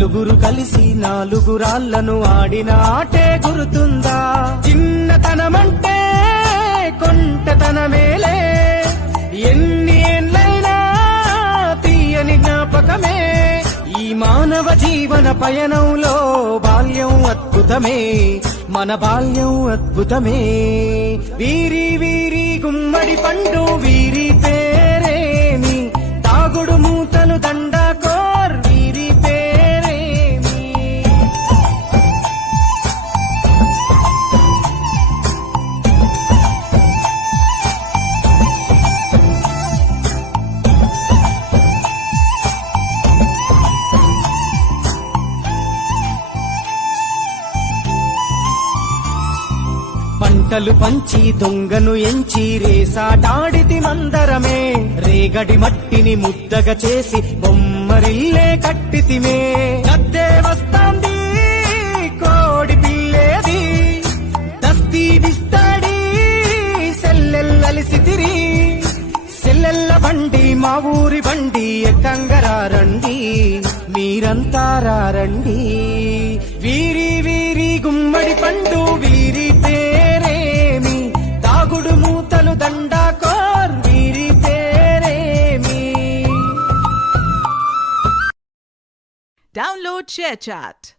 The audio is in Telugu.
నలుగురు కలిసి నాలుగు రాళ్లను ఆడిన ఆటే గుర్తుందా? చిన్నతనమంటే కొంటతనమేలే, ఎన్ని ఏళ్ళైనా తీయని జ్ఞాపకమే. ఈ మానవ జీవన పయనంలో బాల్యం అద్భుతమే, మన బాల్యం అద్భుతమే. వీరి వీరి గుమ్మడి పండు వీరి పేరేమి, తాగుడు మూతలు దండాకోర్ వీరి పేరేమి. పంటలు పంచి దొంగను ఎంచి రేసాటాడితి మందరమే, రేగడి మట్టిని ముద్దగా చేసి బొమ్మరిల్లే కట్టితిమే. గద్దే వస్తాంది కోడి పిల్లేది, దస్తీ బిస్తాడి సెల్లెల్లలిసితిరి. సెల్లెల్ల బండి మా ఊరి బండి ఎక్కంగరారండి, మీరంతా రారండి. వీరి వీరి గుమ్మడి పండు వీరి పేరేమి, తాగుడు మూతలు దండాకోర్ వీరి పేరేమి. Download ShareChat.